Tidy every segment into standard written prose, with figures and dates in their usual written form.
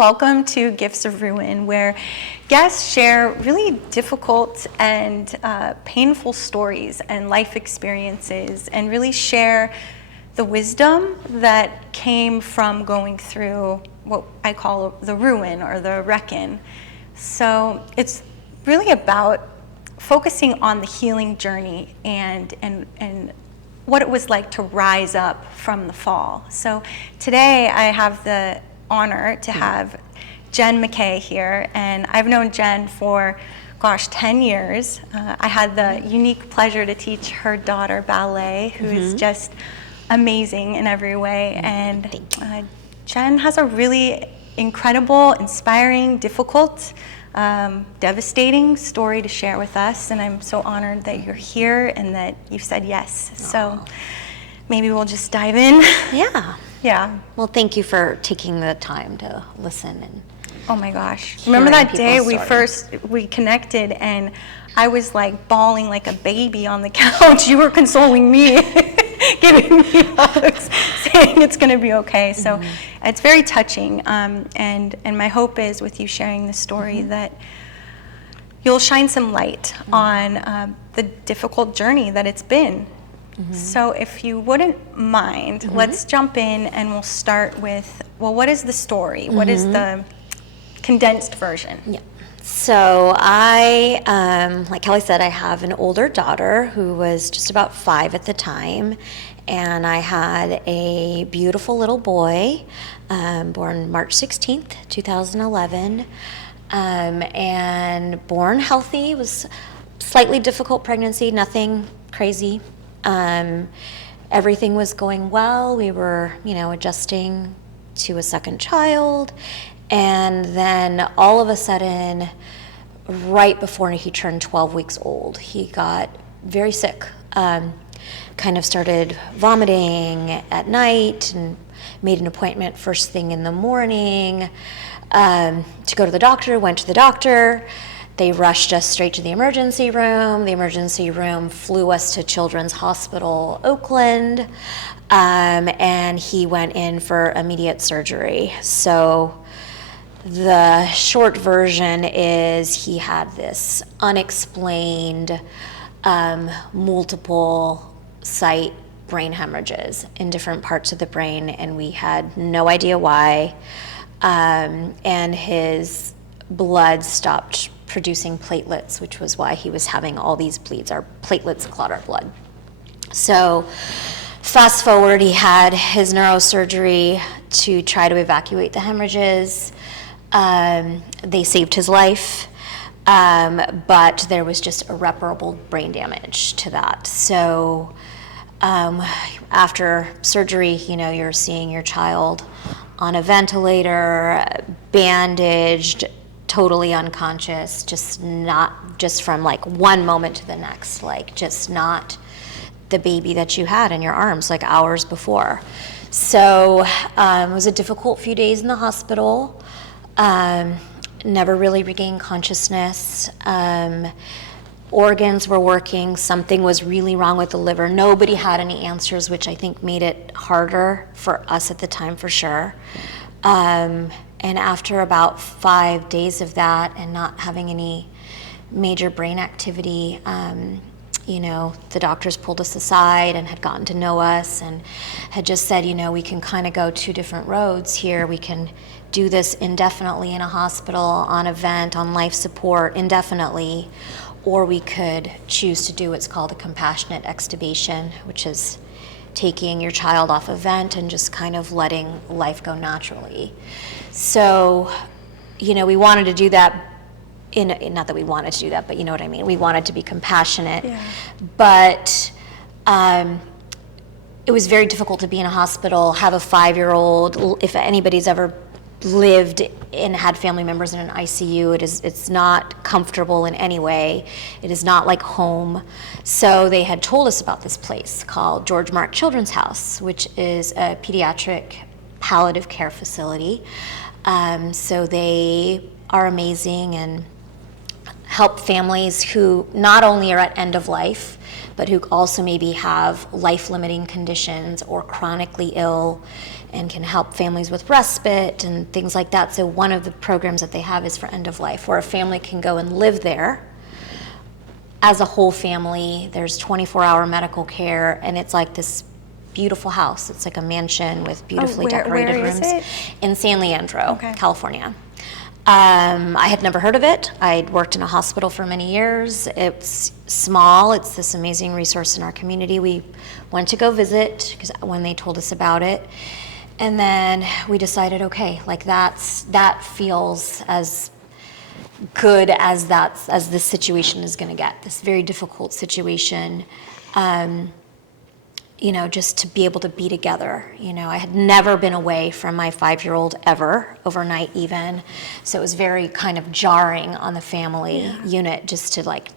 welcome to Gifts of Ruin, where guests share really difficult and painful stories and life experiences, and really share the wisdom that came from going through what I call the ruin or the reckon. So it's really about focusing on the healing journey and what it was like to rise up from the fall. So today I have the honor to have Jen McKay here, and I've known Jen for 10 years. I had the unique pleasure to teach her daughter ballet, who is just amazing in every way. And Jen has a really incredible, inspiring, difficult, devastating story to share with us, and I'm so honored that you're here and that you've said yes. Aww. So maybe we'll just dive in. Yeah. Well, thank you for taking the time to listen. And oh my gosh. Remember that day we connected and I was like bawling like a baby on the couch. You were consoling me, giving me hugs, saying it's going to be okay. So it's very touching. And my hope is with you sharing the story that you'll shine some light on the difficult journey that it's been. So if you wouldn't mind, let's jump in and we'll start with, well, what is the story? What is the condensed version? Yeah. So I, like Kelly said, I have an older daughter who was just about 5 at the time, and I had a beautiful little boy, born March 16th, 2011, and born healthy. It was slightly difficult pregnancy, nothing crazy. Everything was going well. We were, adjusting to a second child. And then all of a sudden, right before he turned 12 weeks old, he got very sick. Kind of started vomiting at night and made an appointment first thing in the morning to go to the doctor. Went to the doctor. They rushed us straight to the emergency room. The emergency room flew us to Children's Hospital, Oakland, and he went in for immediate surgery. So the short version is he had this unexplained multiple site brain hemorrhages in different parts of the brain, and we had no idea why. And his blood stopped producing platelets, which was why he was having all these bleeds. Our platelets clot our blood. So fast forward, he had his neurosurgery to try to evacuate the hemorrhages. They saved his life, but there was just irreparable brain damage to that. So after surgery, you're seeing your child on a ventilator, bandaged, totally unconscious, just from like one moment to the next, like just not the baby that you had in your arms like hours before. So it was a difficult few days in the hospital. Never really regained consciousness. Organs were working. Something was really wrong with the liver. Nobody had any answers, which I think made it harder for us at the time for sure. And after about 5 days of that and not having any major brain activity, the doctors pulled us aside and had gotten to know us and had just said, we can kind of go 2 different roads here. We can do this indefinitely in a hospital, on a vent, on life support indefinitely, or we could choose to do what's called a compassionate extubation, which is taking your child off a vent and just kind of letting life go naturally. So, we wanted to do that not that we wanted to do that, but you know what I mean. We wanted to be compassionate, but it was very difficult to be in a hospital, have a 5-year-old. If anybody's ever lived and had family members in an ICU, it's not comfortable in any way. It is not like home. So they had told us about this place called George Mark Children's House, which is a pediatric palliative care facility. So they are amazing and help families who not only are at end of life, but who also maybe have life-limiting conditions or chronically ill, and can help families with respite and things like that. So one of the programs that they have is for end of life, where a family can go and live there as a whole family. There's 24-hour medical care, and it's like this beautiful house. It's like a mansion with beautifully decorated where rooms is it? in San Leandro, Okay. California. I had never heard of it. I'd worked in a hospital for many years. It's small. It's this amazing resource in our community. We went to go visit because when they told us about it, and then we decided, okay, like that feels as good as this situation is going to get. This very difficult situation. Just to be able to be together. I had never been away from my 5-year-old ever, overnight even. So it was very kind of jarring on the family unit just to like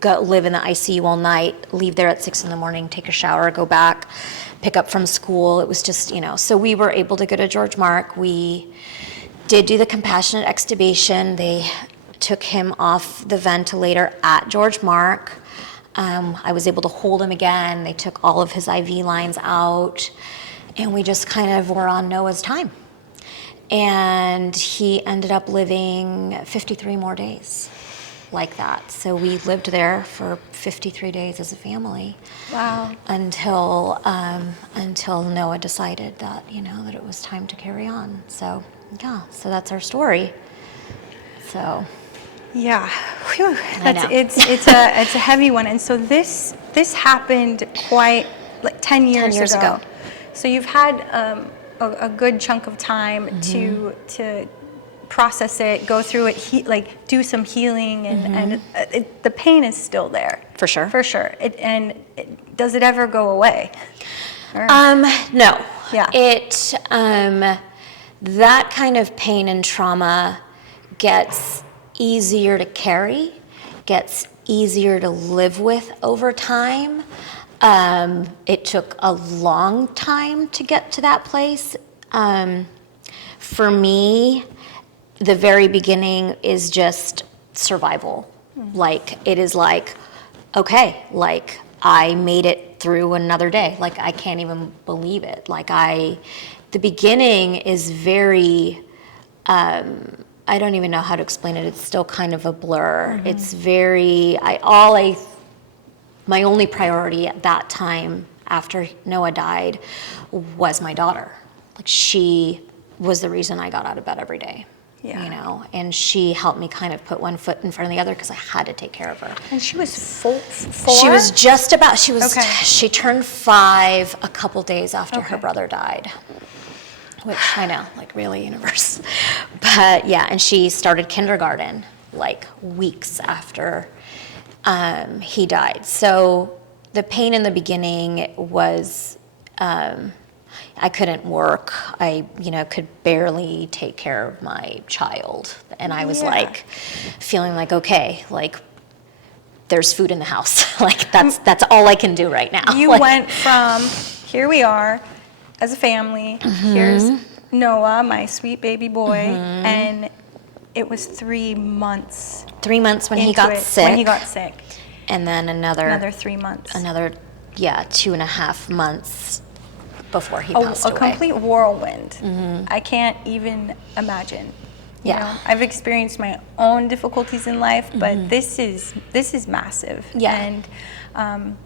go live in the ICU all night, leave there at 6 a.m, take a shower, go back, pick up from school. It was just, so we were able to go to George Mark. We did do the compassionate extubation. They took him off the ventilator at George Mark. I was able to hold him again. They took all of his IV lines out, and we just kind of were on Noah's time. And he ended up living 53 more days like that. So we lived there for 53 days as a family. Wow. Until Noah decided that, that it was time to carry on. So, so that's our story. So... Yeah, whew. I know. It's a heavy one, and so this happened quite like 10 years ago. So you've had a good chunk of time to process it, go through it, do some healing, and the pain is still there. For sure. For sure. Does it ever go away? Or? No. Yeah. It that kind of pain and trauma gets easier to carry, gets easier to live with over time. It took a long time to get to that place. For me, the very beginning is just survival. Like, it is like, okay, like I made it through another day. Like, I can't even believe it. The beginning is very, I don't even know how to explain it. It's still kind of a blur. It's very, my only priority at that time after Noah died was my daughter. Like, she was the reason I got out of bed every day. Yeah. And she helped me kind of put one foot in front of the other because I had to take care of her. And she was 4? She was just about, Okay. She turned 5 a couple days after her brother died. Which I know, like, really, universe. But yeah, and she started kindergarten like weeks after he died. So the pain in the beginning was, I couldn't work. I, could barely take care of my child. And I was like, feeling like, okay, like, there's food in the house. Like, that's all I can do right now. You went from, here we are, as a family, here's Noah, my sweet baby boy, and it was 3 months. 3 months when he got sick. When he got sick. And then another 3 months. 2.5 months before he passed away. A complete whirlwind. I can't even imagine. You know, I've experienced my own difficulties in life, but this is massive. Yeah. And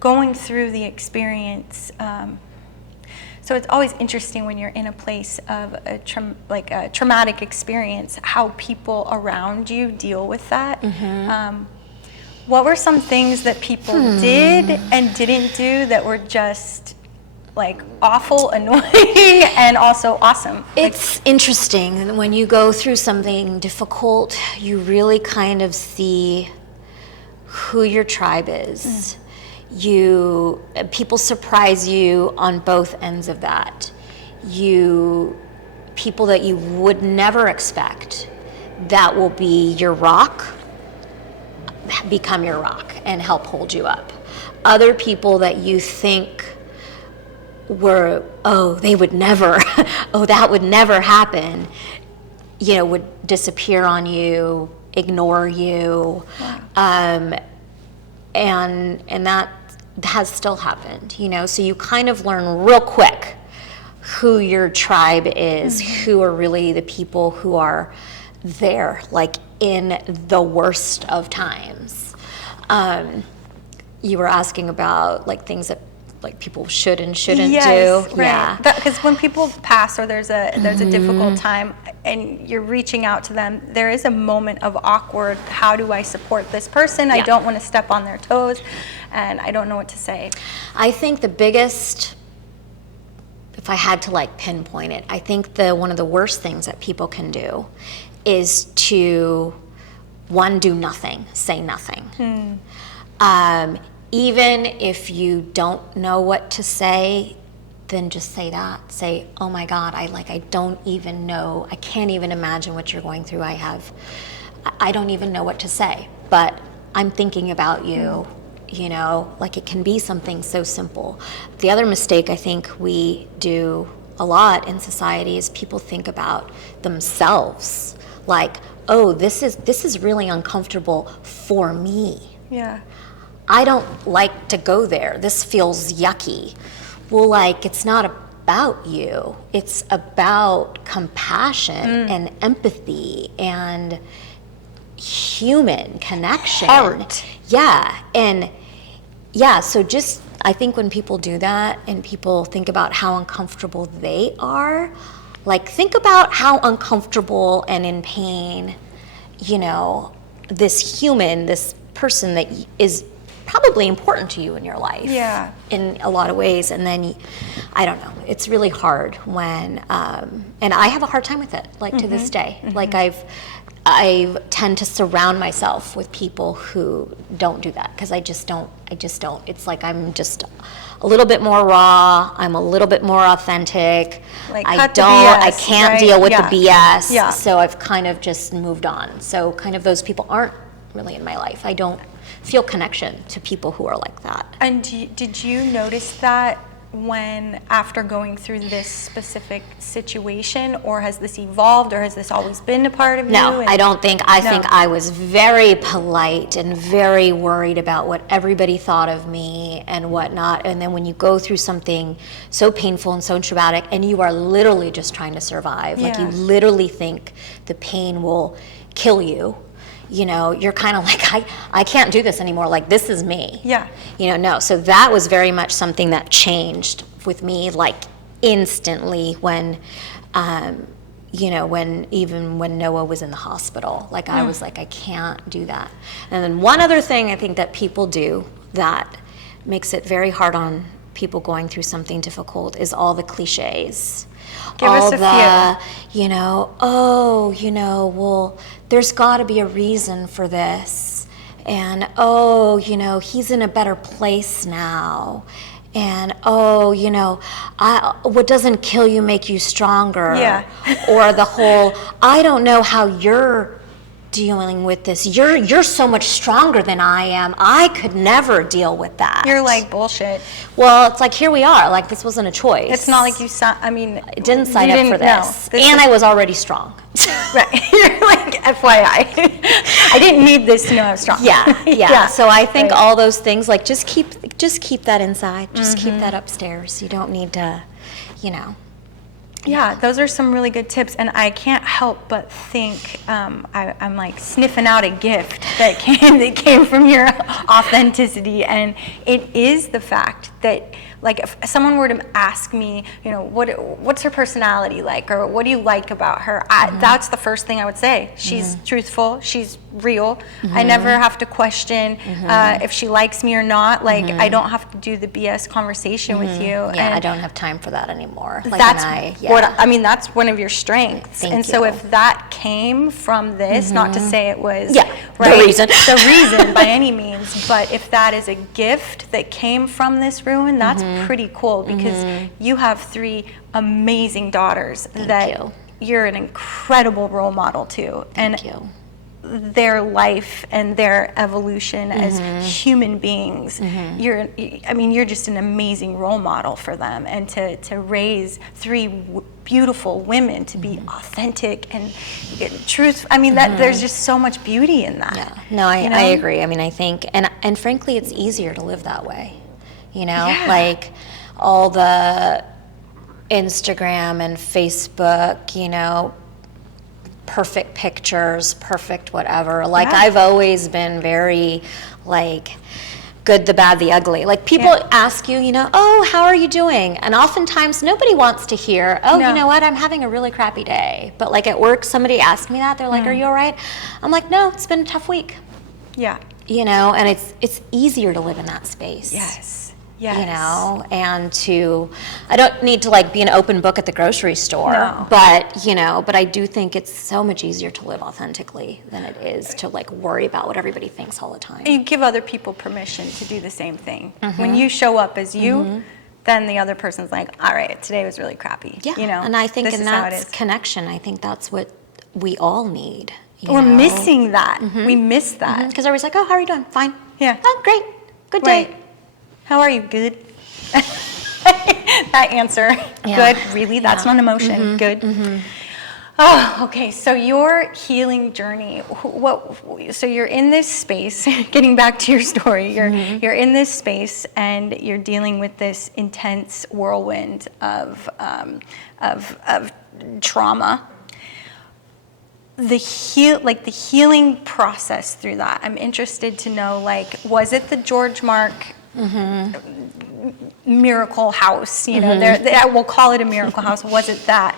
going through the experience. So it's always interesting when you're in a place of a traumatic experience, how people around you deal with that. What were some things that people did and didn't do that were just like awful, annoying, and also awesome? It's interesting. When you go through something difficult, you really kind of see who your tribe is. People surprise you on both ends of that. People that you would never expect, that will be your rock, become your rock and help hold you up. Other people that you think were, they would never, that would never happen, would disappear on you ignore you. Wow. And that has still happened, you know, so you kind of learn real quick who your tribe is, who are really the people who are there, like in the worst of times. You were asking about like things that like people should and shouldn't do. Right. Yeah. Because when people pass or there's a difficult time and you're reaching out to them, there is a moment of awkward, how do I support this person? I don't want to step on their toes and I don't know what to say. I think the biggest, if I had to like pinpoint it, I think one of the worst things that people can do is to, one, do nothing, say nothing. Even if you don't know what to say, then just say that. Say, oh my God, I don't even know, I can't even imagine what you're going through. I don't even know what to say, but I'm thinking about you, you know, like it can be something so simple. The other mistake I think we do a lot in society is people think about themselves, like, oh, this is really uncomfortable for me. Yeah. I don't like to go there. This feels yucky. Well, like, it's not about you. It's about compassion and empathy and human connection. Heart. Yeah. And yeah, so just, I think when people do that and people think about how uncomfortable they are, like, think about how uncomfortable and in pain, you know, this human, this person that is probably important to you in your life in a lot of ways. And then, I don't know, it's really hard when, and I have a hard time with it, like to this day. Like I tend to surround myself with people who don't do that because I just don't. It's like I'm just a little bit more raw. I'm a little bit more authentic. Like I can't deal with the BS. Yeah. So I've kind of just moved on. So kind of those people aren't really in my life. I don't feel connection to people who are like that. And did you notice that after going through this specific situation, or has this evolved, or has this always been a part of you? No, I don't think. I think I was very polite and very worried about what everybody thought of me and whatnot. And then when you go through something so painful and so traumatic, and you are literally just trying to survive, like you literally think the pain will kill you. You know, you're kind of like, I can't do this anymore. Like, this is me. Yeah. You know, no. So that was very much something that changed with me, like, instantly when, you know, when Noah was in the hospital. Like, I was like, I can't do that. And then one other thing I think that people do that makes it very hard on people going through something difficult is all the cliches. Give us a few. You know, oh, you know, well, there's got to be a reason for this. And, oh, you know, he's in a better place now. And, oh, you know, what doesn't kill you make you stronger. Yeah. Or the whole, I don't know how you're dealing with this. You're so much stronger than I am. I could never deal with that. You're like, bullshit. Well, it's like, here we are. Like, this wasn't a choice. It's not like I didn't sign up for this. No, and I was already strong. Right. You're like, FYI. I didn't need this to know I was strong. Yeah. So I think all those things, like, just keep that inside. Just keep that upstairs. You don't need to, you know. Yeah, those are some really good tips, and I can't help but think I'm like sniffing out a gift that came from your authenticity, and it is the fact that, like, if someone were to ask me, you know, what's her personality like, or what do you like about her, that's the first thing I would say. She's truthful, she's real. I never have to question if she likes me or not. Like, I don't have to do the BS conversation with you. Yeah, and I don't have time for that anymore. Like, that's one of your strengths. Thank so you. if that came from this, not to say it was the reason by any means, but if that is a gift that came from this ruin, that's pretty cool, because you have 3 amazing daughters that you're an incredible role model to. Thank you. their life and their evolution as human beings. You're just an amazing role model for them, and to raise three beautiful women to be authentic and truth. That there's just so much beauty in that. Yeah, no, I agree. I think, and frankly, it's easier to live that way. Like all the Instagram and Facebook, perfect pictures, perfect whatever. Like I've always been very like good, the bad, the ugly. Like people ask you, oh, how are you doing? And oftentimes nobody wants to hear, oh, you know what, I'm having a really crappy day. But like at work, somebody asked me that. They're like, are you all right? I'm like, no, it's been a tough week. Yeah. And it's easier to live in that space. Yes. And I don't need to like be an open book at the grocery store, but I do think it's so much easier to live authentically than it is to like worry about what everybody thinks all the time. And you give other people permission to do the same thing. When you show up as you, then the other person's like, all right, today was really crappy. Yeah. And I think that's connection. I think that's what we all need. We're missing that. We miss that. Because everybody's like, oh, how are you doing? Fine. Yeah. Oh, great. Good day. How are you? Good. That answer. Yeah. Good. Really? That's not emotion. Good. Oh, okay. So your healing journey. So you're in this space. Getting back to your story, you're in this space and you're dealing with this intense whirlwind of trauma. The healing process through that. I'm interested to know, was it the George Mark miracle house? We'll call it a miracle house. Was it that?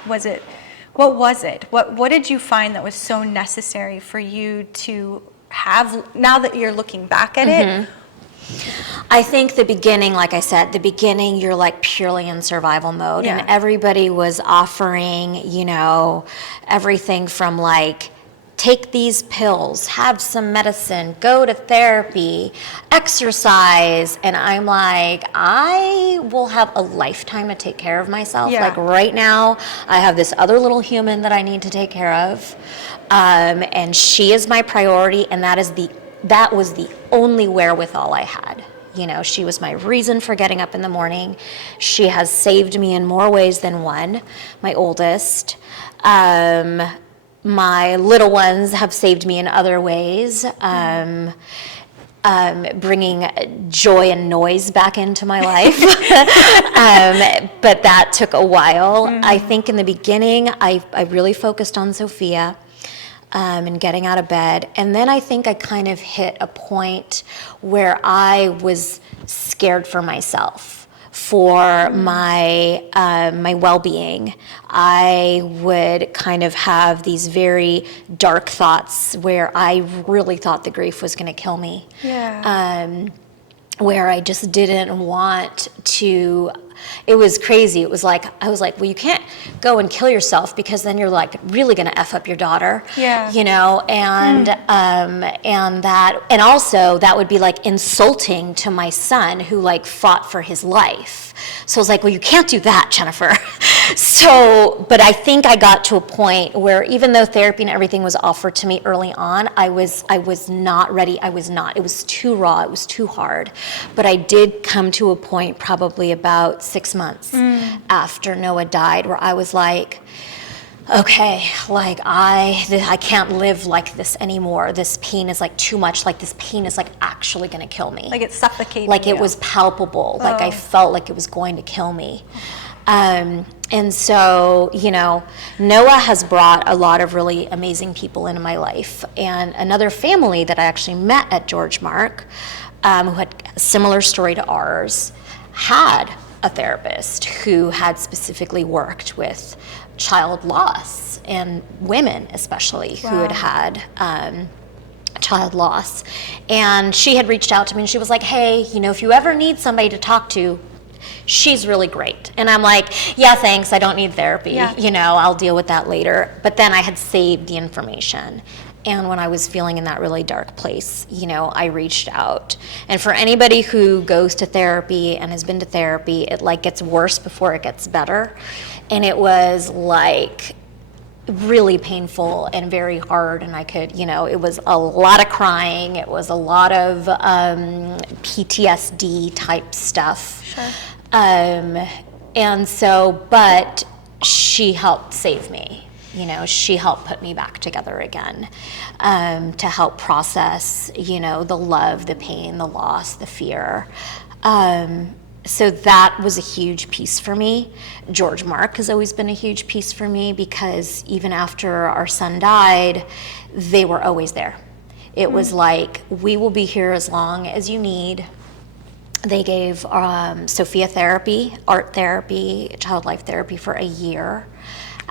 What was it? What did you find that was so necessary for you to have, now that you're looking back at it? I think the beginning, like I said, you're like purely in survival mode, and everybody was offering, everything from like, take these pills, have some medicine, go to therapy, exercise. And I'm like, I will have a lifetime to take care of myself. Like right now, I have this other little human that I need to take care of. And she is my priority. And that was the only wherewithal I had. She was my reason for getting up in the morning. She has saved me in more ways than one, my oldest. My little ones have saved me in other ways, bringing joy and noise back into my life. But that took a while. I think in the beginning, I really focused on Sophia and getting out of bed. And then I think I kind of hit a point where I was scared for myself. For my well-being. I would kind of have these very dark thoughts where I really thought the grief was going to kill me. Where I just didn't want to. It was crazy. It was like, I was like, well, you can't go and kill yourself because then you're like really going to F up your daughter. And also that would be like insulting to my son who like fought for his life. So I was like, well, you can't do that, Jennifer. But I think I got to a point where even though therapy and everything was offered to me early on, I was not ready. It was too raw. It was too hard. But I did come to a point probably about 6 months after Noah died where I was like, okay, like I can't live like this anymore. This pain is like too much. Like this pain is like actually going to kill me. Like it's suffocating. Like it was palpable. Like I felt like it was going to kill me. And so, Noah has brought a lot of really amazing people into my life. And another family that I actually met at George Mark, who had a similar story to ours, had a therapist who had specifically worked with child loss and women especially who had child loss. And she had reached out to me and she was like, hey, if you ever need somebody to talk to, she's really great. And I'm like, yeah, thanks, I don't need therapy. I'll deal with that later. But then I had saved the information. And when I was feeling in that really dark place, I reached out. And for anybody who goes to therapy and has been to therapy, it like gets worse before it gets better. And it was like really painful and very hard, and I could, it was a lot of crying, it was a lot of PTSD type stuff. Sure. And so, but she helped save me. She helped put me back together again, to help process, the love, the pain, the loss, the fear. So that was a huge piece for me. George Mark has always been a huge piece for me, because even after our son died, they were always there. It was like, we will be here as long as you need. They gave Sophia therapy, art therapy, child life therapy for a year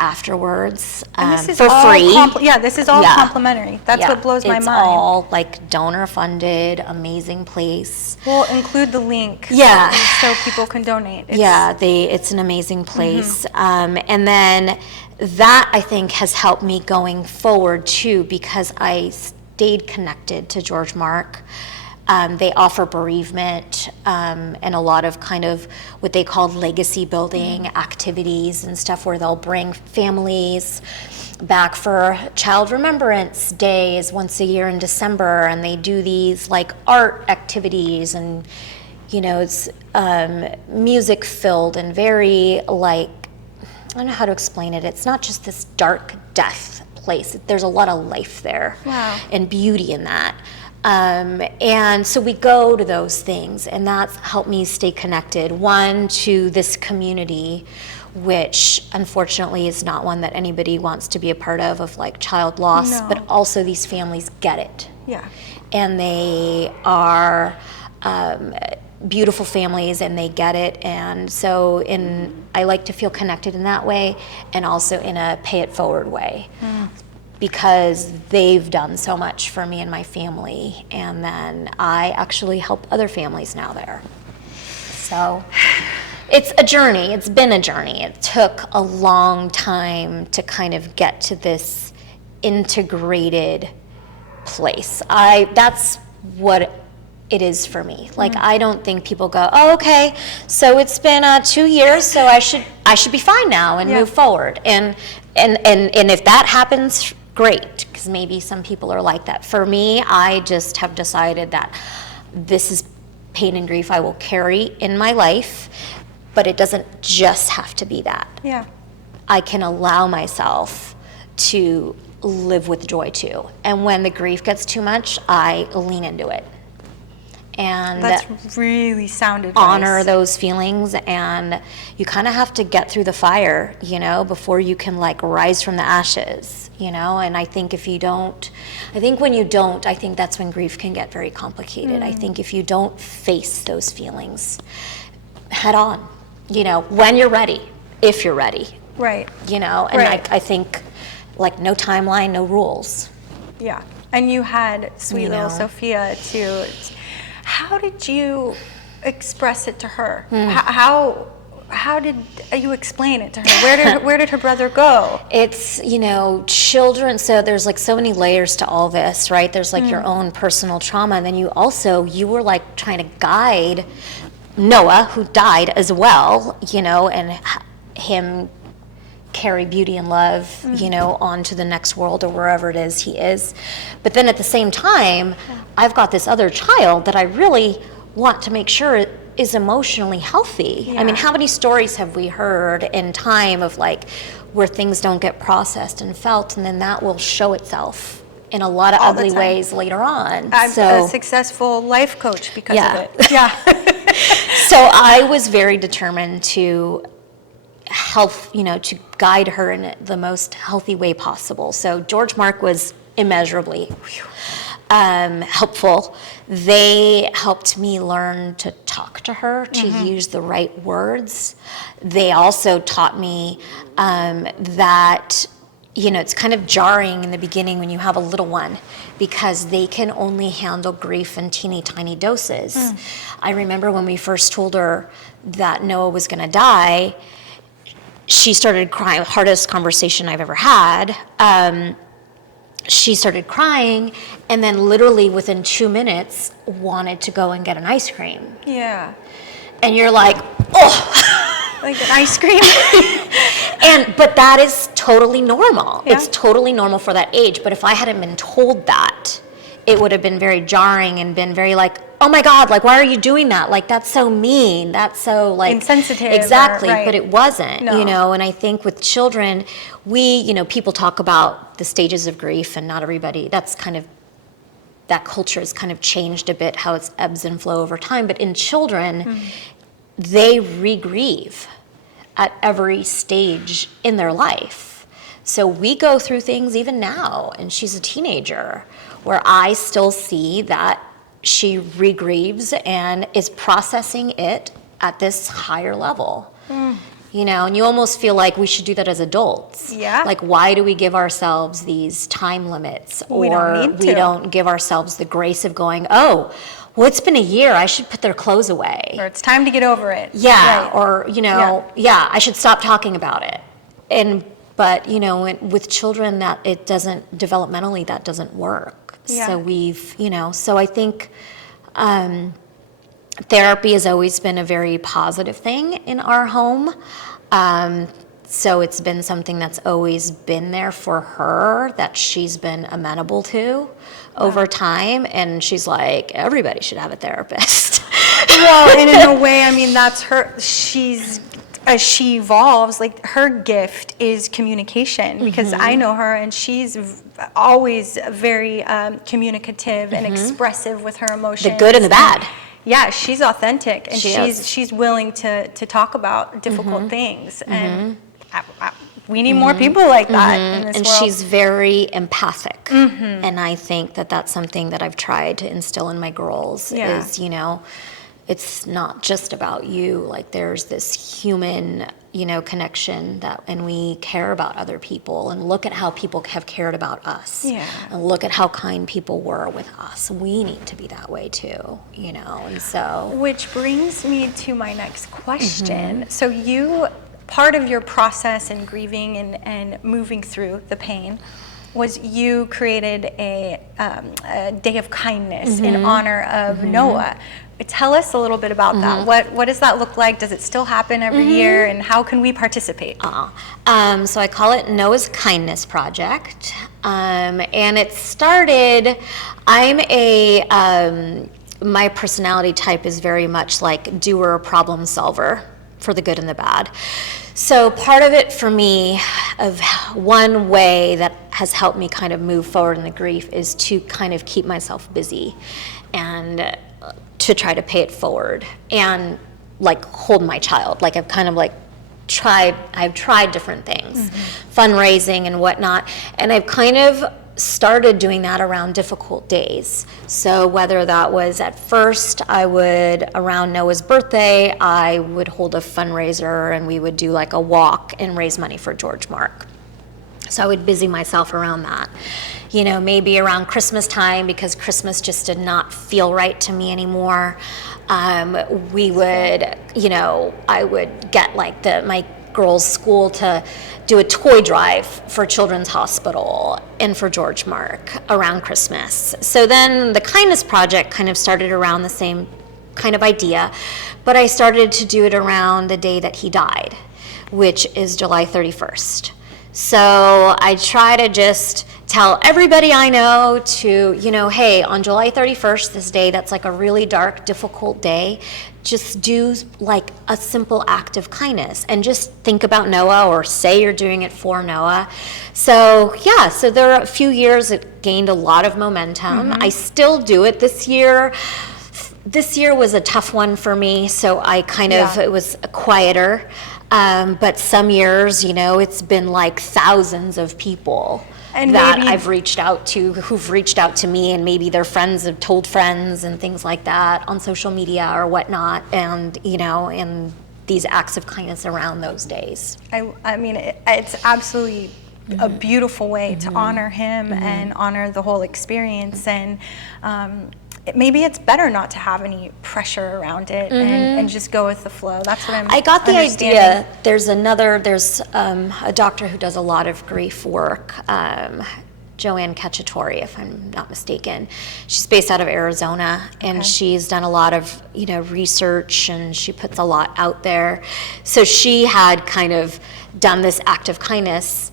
afterwards, And this is for all free. this is all complimentary. That's what blows my mind. It's all like donor funded, amazing place. We'll include the link. Yeah. So people can donate. It's an amazing place. And then that, I think, has helped me going forward too, because I stayed connected to George Mark. They offer bereavement and a lot of kind of what they call legacy building activities and stuff, where they'll bring families back for Child Remembrance Days once a year in December, and they do these like art activities, and it's music filled and very like, I don't know how to explain it. It's not just this dark death place. There's a lot of life there. Wow. And beauty in that. And so we go to those things, and that's helped me stay connected, one, to this community, which unfortunately is not one that anybody wants to be a part of like child loss, No. but also these families get it. Yeah. And they are beautiful families, and they get it. And so I like to feel connected in that way, and also in a pay it forward way. Because they've done so much for me and my family, and then I actually help other families now there. So it's a journey. It's been a journey. It took a long time to kind of get to this integrated place. That's what it is for me. Like, I don't think people go, oh, okay, so it's been 2 years, so I should be fine now and move forward. And if that happens, great, because maybe some people are like that. For me, I just have decided that this is pain and grief I will carry in my life, but it doesn't just have to be that. Yeah. I can allow myself to live with joy too. And when the grief gets too much, I lean into it. And That's really sound advice. honor those feelings, and you kind of have to get through the fire, before you can like rise from the ashes, and I think when you don't, I think that's when grief can get very complicated. I think if you don't face those feelings head on, when you're ready, if you're ready, Right. and Right. I think like no timeline, no rules. Yeah. And you had sweet You little know. Sophia too. How did you express it to her? Hmm. How did you explain it to her? Where did her brother go? It's, children, so there's like so many layers to all this, right? There's like your own personal trauma, and then you were like trying to guide Noah, who died as well, and him carry beauty and love, onto the next world or wherever it is he is. But then at the same time, I've got this other child that I really want to make sure is emotionally healthy. Yeah. I mean, how many stories have we heard in time of like where things don't get processed and felt, and then that will show itself in a lot of All the ugly time. ways later on. I'm So a successful life coach because Yeah. of it. Yeah. so I was very determined to help, to guide her in the most healthy way possible. So George Mark was immeasurably helpful. They helped me learn to talk to her, to use the right words. They also taught me that, it's kind of jarring in the beginning when you have a little one, because they can only handle grief in teeny tiny doses. I remember when we first told her that Noah was going to die, she started crying, hardest conversation I've ever had. She started crying, and then literally within 2 minutes wanted to go and get an ice cream. Yeah. And you're like, oh. Like an ice cream. But that is totally normal. Yeah. It's totally normal for that age. But if I hadn't been told that, it would have been very jarring and been very like, oh my God, like, why are you doing that? Like, that's so mean. That's so like insensitive. Exactly. Right. But it wasn't, No. and I think with children, people talk about the stages of grief, and not everybody, that culture has kind of changed a bit, how it's ebbs and flow over time. But in children, they re-grieve at every stage in their life. So we go through things even now, and she's a teenager, where I still see that she re-grieves and is processing it at this higher level. And you almost feel like we should do that as adults. Yeah. Like, why do we give ourselves these time limits? We don't need to. We don't give ourselves the grace of going, oh, well, it's been a year, I should put their clothes away. Or it's time to get over it. Yeah, Right. or, I should stop talking about it. But with children, that it doesn't, developmentally, that doesn't work. Yeah. So so I think therapy has always been a very positive thing in our home. So it's been something that's always been there for her, that she's been amenable to over time. And she's like, everybody should have a therapist. Well, and in a way, I mean, that's her, as she evolves, like, her gift is communication, because I know her, and she's always very communicative and expressive with her emotions. The good and the bad. Yeah, she's authentic, and She is. she's willing to talk about difficult things, and we need more people like that in this And world. she's very empathic. And I think that that's something that I've tried to instill in my girls is, it's not just about you. Like, there's this human, connection and we care about other people, and look at how people have cared about us. Yeah. And look at how kind people were with us. We need to be that way too, and so. Which brings me to my next question. So part of your process in grieving and moving through the pain was you created a day of kindness in honor of Noah. Tell us a little bit about that. What does that look like? Does it still happen every year? And how can we participate? So I call it Noah's Kindness Project. And it started, my personality type is very much like doer, problem solver, for the good and the bad. So part of it for me, of one way that has helped me kind of move forward in the grief, is to kind of keep myself busy and to try to pay it forward and like hold my child. Like, I've kind of like I've tried different things, fundraising and whatnot, and I've kind of started doing that around difficult days. So whether that was at first, around Noah's birthday, I would hold a fundraiser and we would do like a walk and raise money for George Mark. So I would busy myself around that. Maybe around Christmas time, because Christmas just did not feel right to me anymore. We would, I would get like my girls' school to do a toy drive for Children's Hospital and for George Mark around Christmas. So then the Kindness Project kind of started around the same kind of idea, but I started to do it around the day that he died, which is July 31st. So I try to just tell everybody I know to, hey, on July 31st, this day that's like a really dark, difficult day, just do like a simple act of kindness and just think about Noah, or say you're doing it for Noah. So so there are a few years it gained a lot of momentum. I still do it this year. This year was a tough one for me, so I kind of, it was quieter. But some years, it's been like thousands of people and that I've reached out to, who've reached out to me, and maybe their friends have told friends and things like that on social media or whatnot, and and these acts of kindness around those days. I mean, it's absolutely a beautiful way to honor him and honor the whole experience, and maybe it's better not to have any pressure around it and just go with the flow. That's what I got the idea. There's a doctor who does a lot of grief work, Joanne Cacciatore, if I'm not mistaken. She's based out of Arizona, and she's done a lot of research, and she puts a lot out there. So she had kind of done this act of kindness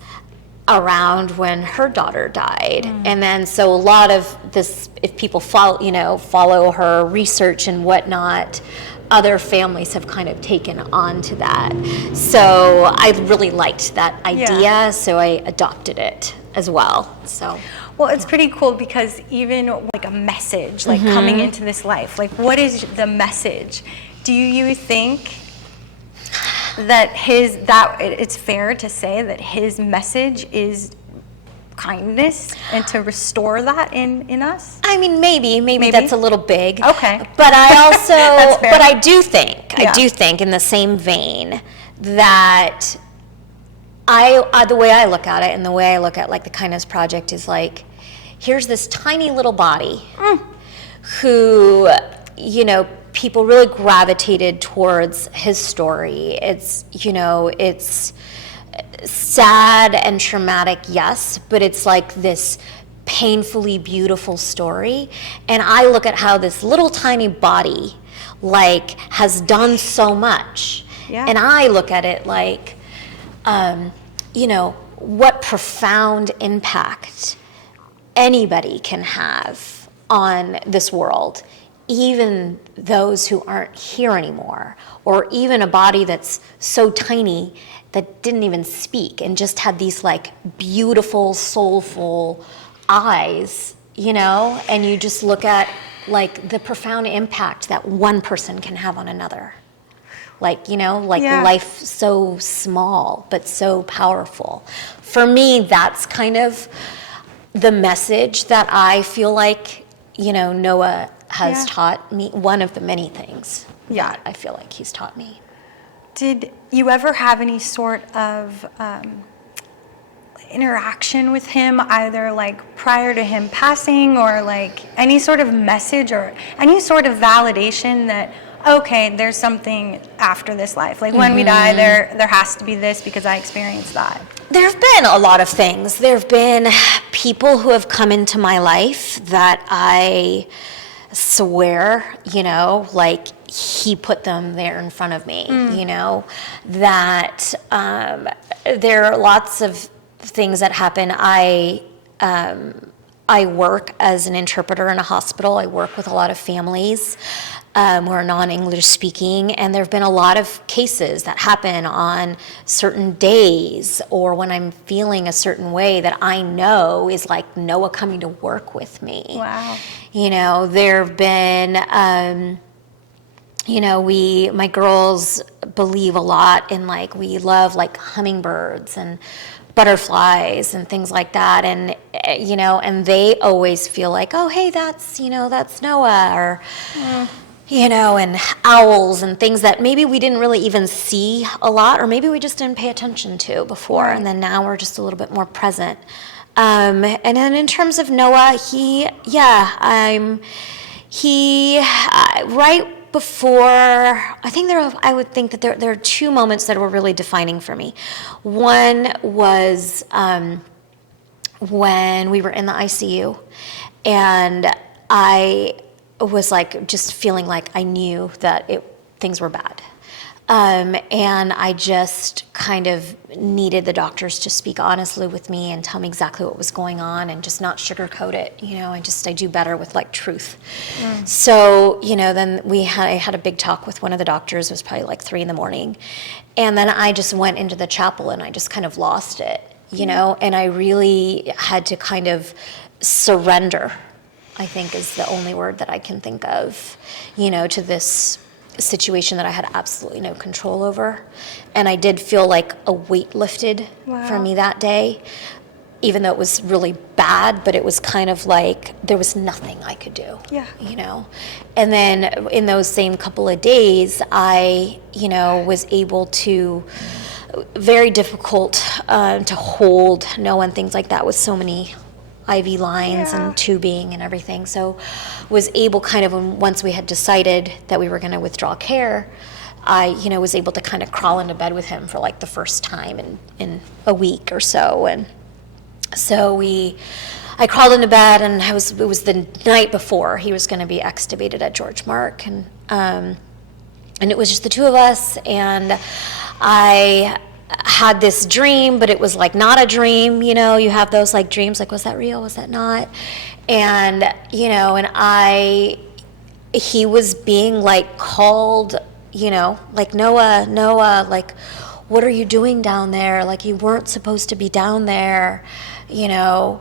around when her daughter died. And then so a lot of this, if people follow her research and whatnot, other families have kind of taken on to that. So I really liked that idea, so I adopted it as well. So well, it's pretty cool because even like a message, like coming into this life, like what is the message? Do you think that it's fair to say that his message is kindness and to restore that in us? I mean, maybe that's a little big. Okay. But I also, That's fair. but I do think in the same vein that the way I look at it and the way I look at like the Kindness Project is like, here's this tiny little body who, people really gravitated towards his story. It's sad and traumatic, yes, but it's like this painfully beautiful story. And I look at how this little tiny body like has done so much. Yeah. And I look at it like, what profound impact anybody can have on this world, even those who aren't here anymore, or even a body that's so tiny that didn't even speak and just had these like beautiful, soulful eyes, and you just look at like the profound impact that one person can have on another. Life so small, but so powerful. For me, that's kind of the message that I feel like, Noah has taught me, one of the many things that I feel like he's taught me. Did you ever have any sort of interaction with him, either like prior to him passing or like any sort of message or any sort of validation that, okay, there's something after this life. Like when we die, there has to be this because I experienced that. There have been a lot of things. There have been people who have come into my life that I swear, like he put them there in front of me, that there are lots of things that happen. I work as an interpreter in a hospital. I work with a lot of families who are non-English speaking, and there have been a lot of cases that happen on certain days or when I'm feeling a certain way that I know is like Noah coming to work with me. Wow. There have been, my girls believe a lot in like, we love like hummingbirds and butterflies and things like that, and and they always feel like, oh hey, that's Noah, or and owls and things that maybe we didn't really even see a lot, or maybe we just didn't pay attention to before, and then now we're just a little bit more present. And then in terms of Noah, right before, I would think that there are two moments that were really defining for me. One was when we were in the ICU, and I was like just feeling like I knew that things were bad. And I just kind of needed the doctors to speak honestly with me and tell me exactly what was going on and just not sugarcoat it. I do better with like truth. So, then I had a big talk with one of the doctors. It was probably like 3 a.m. And then I just went into the chapel and I just kind of lost it, and I really had to kind of surrender, I think is the only word that I can think of, to this situation that I had absolutely no control over. And I did feel like a weight lifted from me that day, even though it was really bad, but it was kind of like there was nothing I could do. And then in those same couple of days, I, was able to, very difficult to hold Noah and things like that with so many IV lines and tubing and everything. So was able kind of, once we had decided that we were going to withdraw care, I, was able to kind of crawl into bed with him for like the first time in a week or so. And so I crawled into bed, and it was the night before he was going to be extubated at George Mark. And it was just the two of us, and I had this dream, but it was like not a dream, you know, you have those like dreams, like, was that real, was that not? And, you know, and he was being like called, you know, like, Noah, like, what are you doing down there? Like, you weren't supposed to be down there, you know.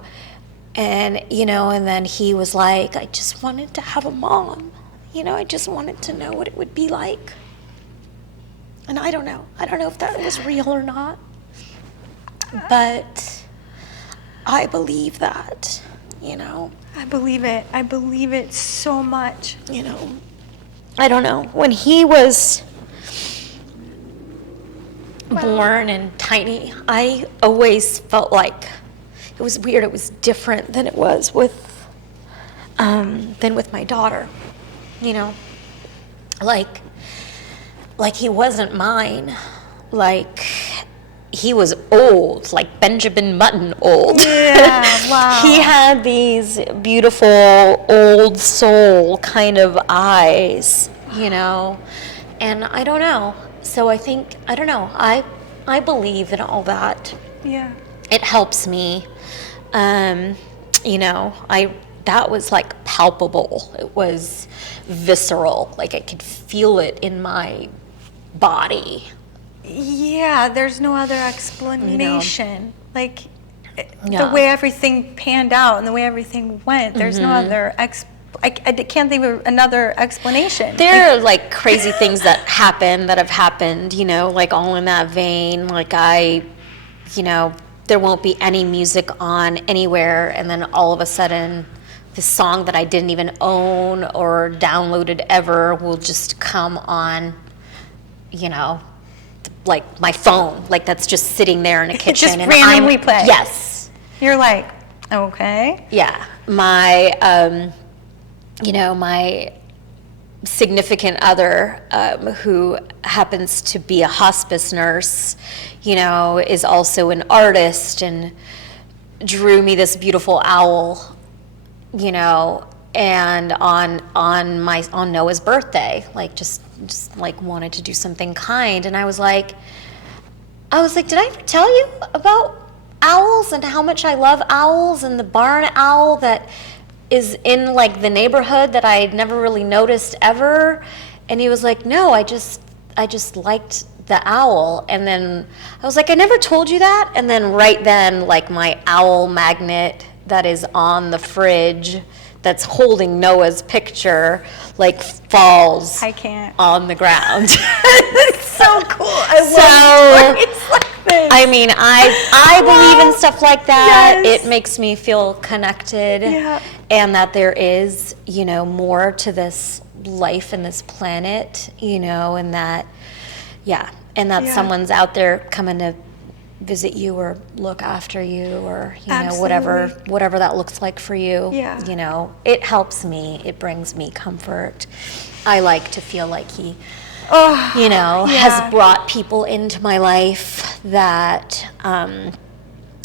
And, you know, and then he was like, I just wanted to have a mom, you know, I just wanted to know what it would be like. And I don't know if that was real or not, but I believe that, you know. I believe it so much. You know, I don't know, when he was born and tiny, I always felt like it was weird, it was different than it was with my daughter, you know, like he wasn't mine, like he was old, like Benjamin Button old. Yeah, wow. He had these beautiful old soul kind of eyes, you know, and I don't know. So I think, I don't know, I believe in all that. Yeah. It helps me. You know, that was like palpable. It was visceral. Like I could feel it in my body. Yeah, there's no other explanation. You know? Like Yeah. the way everything panned out and the way everything went, there's no other I can't think of another explanation. There are like crazy things that have happened, you know, like all in that vein. Like you know, there won't be any music on anywhere, and then all of a sudden, this song that I didn't even own or downloaded ever will just come on, you know, like my phone, like that's just sitting there in a kitchen. Just and randomly play. Yes. You're like, okay. Yeah. My, you know, my significant other, who happens to be a hospice nurse, you know, is also an artist and drew me this beautiful owl, you know, and on Noah's birthday, like just like wanted to do something kind. And I was like, did I ever tell you about owls and how much I love owls and the barn owl that is in like the neighborhood that I had never really noticed ever? And he was like, no, I just liked the owl. And then I was like, I never told you that. And then right then, like my owl magnet that is on the fridge that's holding Noah's picture like falls I can't. on the ground. It's so cool. I love stories like this. I mean, I believe in stuff like that. Yes. It makes me feel connected. Yeah. And that there is, you know, more to this life and this planet, you know, and that, yeah, and that Yeah. someone's out there coming to visit you or look after you or, you know, Absolutely. whatever that looks like for you. Yeah. You know, it helps me. It brings me comfort. I like to feel like he, you know, yeah. has brought people into my life that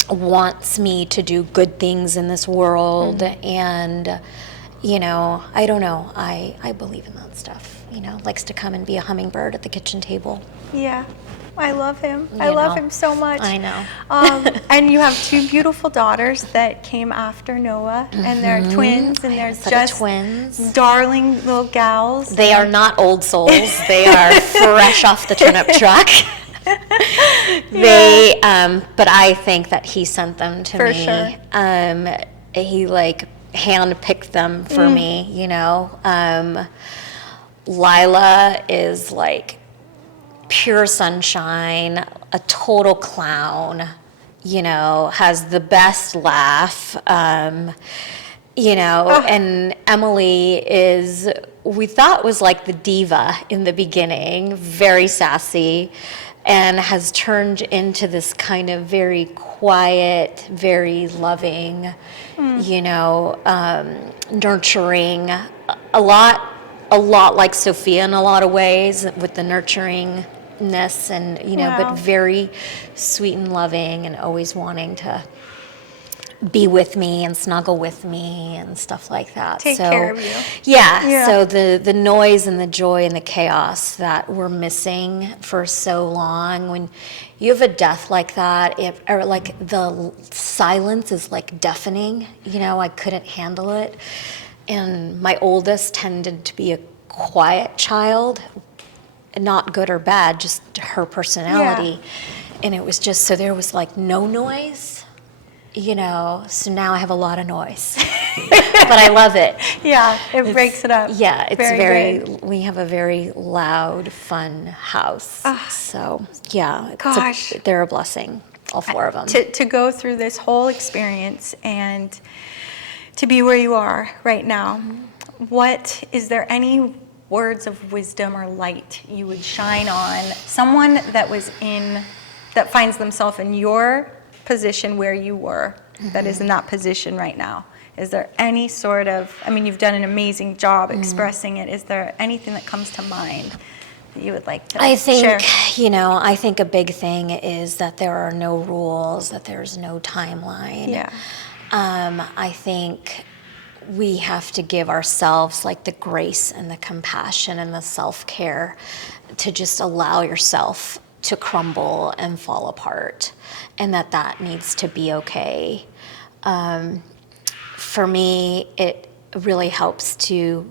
wants me to do good things in this world. And, you know, I don't know, I believe in that stuff, you know, likes to come and be a hummingbird at the kitchen table. Yeah. I love him. I You love know. him so much. I know. And you have two beautiful daughters that came after Noah, and they're twins, and they're Set of just twins. darling little gals. They are not old souls. They are fresh off the turnip truck. They, but I think that he sent them to For me. sure. He like handpicked them for me, you know. Lila is like pure sunshine, a total clown, you know, has the best laugh, you know, and Emily is, we thought was like the diva in the beginning, very sassy, and has turned into this kind of very quiet, very loving, you know, nurturing, a lot like Sophia in a lot of ways with the nurturingness and, you know, Wow. but very sweet and loving and always wanting to be with me and snuggle with me and stuff like that. Take care of you. Yeah. So the noise and the joy and the chaos that we're missing for so long, when you have a death like that, or like the silence is like deafening, I couldn't handle it. And my oldest tended to be a quiet child, not good or bad, just her personality. And it was just, so there was like no noise. So now I have a lot of noise, but I love it. Yeah, it breaks it up. Yeah, it's very we have a very loud, fun house. So yeah, Gosh. they're a blessing, all four of them. To go through this whole experience and to be where you are right now, is there any words of wisdom or light you would shine on someone that finds themselves in your position where you were, that is in that position right now? Is there any sort of, you've done an amazing job expressing it. Is there anything that comes to mind that you would like to share? I think a big thing is that there are no rules, that there's no timeline. Yeah. I think we have to give ourselves like the grace and the compassion and the self-care to just allow yourself to crumble and fall apart, and that needs to be okay. For me, it really helps to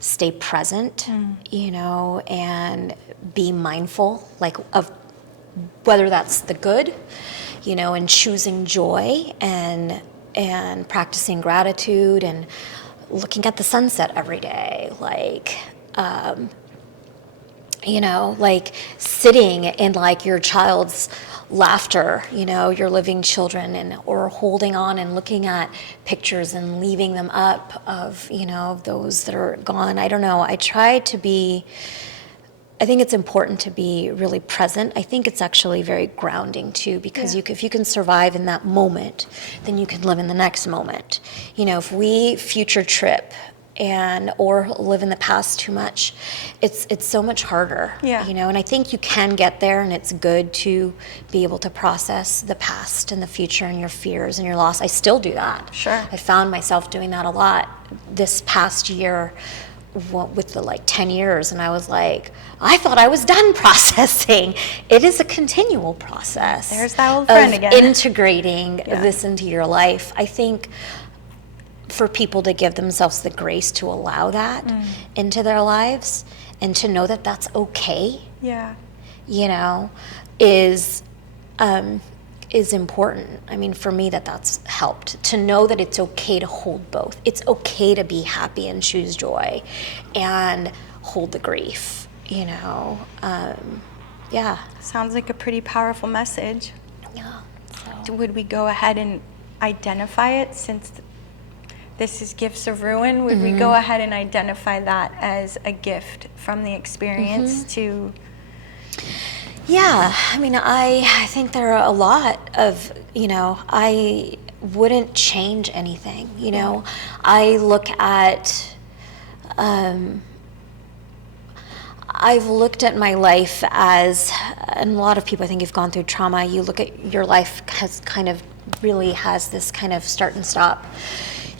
stay present, and be mindful, like of whether that's the good, and choosing joy and practicing gratitude and looking at the sunset every day, like sitting in like your child's laughter, your living children, or holding on and looking at pictures and leaving them up of, those that are gone. I don't know. I think it's important to be really present. I think it's actually very grounding too, because if you can survive in that moment, then you can live in the next moment. If we future trip or live in the past too much, it's so much harder. And I think you can get there, and it's good to be able to process the past and the future and your fears and your loss. I still do that. Sure. I found myself doing that a lot this past year with the 10 years, and I was like, I thought I was done processing. It is a continual process. There's that old friend again. Integrating this into your life. I think for people to give themselves the grace to allow that into their lives, and to know that that's okay, is important. For me, that's helped to know that it's okay to hold both. It's okay to be happy and choose joy and hold the grief, Sounds like a pretty powerful message. So. Would we go ahead and identify it, since this is Gifts of Ruin? Would we go ahead and identify that as a gift from the experience to... Yeah, I think there are a lot of, I wouldn't change anything, I look at, I've looked at my life as, and a lot of people, I think, have gone through trauma. You look at your life has this kind of start and stop,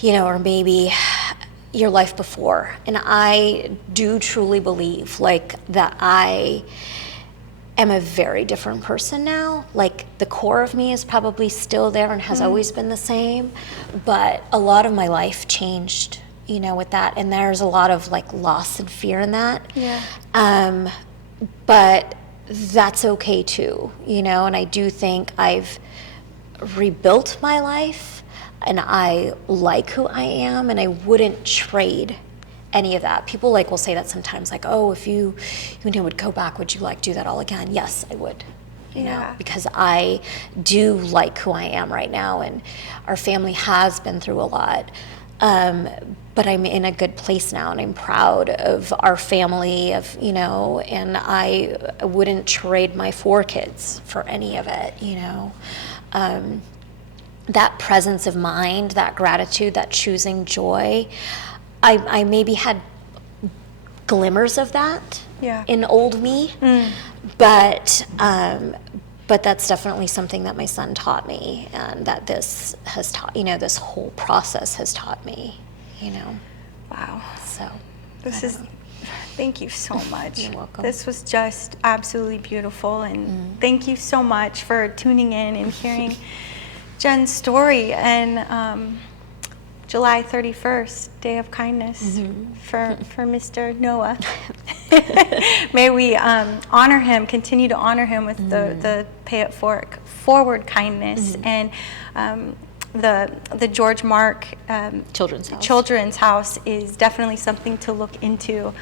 or maybe your life before. And I do truly believe that I am a very different person now. The core of me is probably still there and has always been the same, but a lot of my life changed, with that. And there's a lot of loss and fear in that. But that's okay too, and I do think I've rebuilt my life, and I like who I am, and I wouldn't trade any of that. People will say that sometimes, oh, if you would go back, would you do that all again? Yes, I would. Because I do like who I am right now, and our family has been through a lot. But I'm in a good place now, and I'm proud of our family, and I wouldn't trade my 4 kids for any of it, that presence of mind, that gratitude, that choosing joy. I maybe had glimmers of that in old me, but But that's definitely something that my son taught me, and that this has taught, this whole process has taught me, Wow. So Thank you so much. You're welcome. This was just absolutely beautiful, and thank you so much for tuning in and hearing Jen's story. And July 31st, Day of Kindness for Mr. Noah. May we honor him, continue to honor him with the Pay It Forward kindness, and the George Mark Children's House is definitely something to look into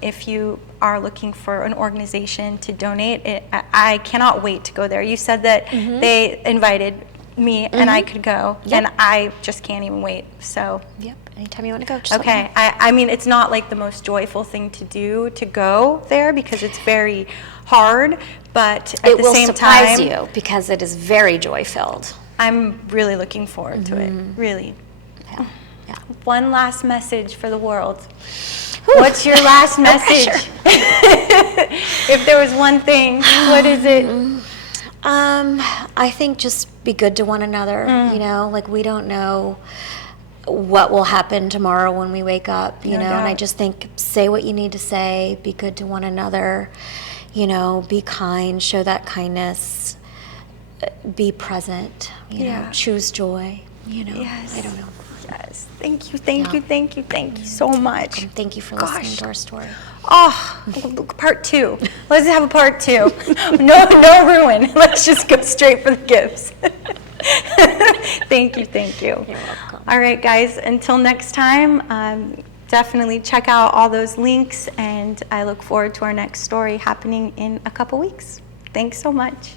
if you are looking for an organization to donate. I cannot wait to go there. You said that they invited me and I could go, and I just can't even wait. So yep, anytime you want to go, just okay. I mean, it's not like the most joyful thing to do to go there because it's very hard, but at the same time, it will surprise you because it is very joy filled. I'm really looking forward to it. Really. Yeah. One last message for the world. What's your last message? If there was one thing, what is it? I think just be good to one another. Like we don't know what will happen tomorrow when we wake up. And I just think say what you need to say. Be good to one another. Be kind. Show that kindness. Be present. Choose joy. Yes. I don't know. Yes. Thank you so much. Thank you for listening to our story. Oh, part 2. Let's have a part 2. No ruin. Let's just go straight for the gifts. Thank you. You're welcome. All right, guys. Until next time, definitely check out all those links, and I look forward to our next story happening in a couple weeks. Thanks so much.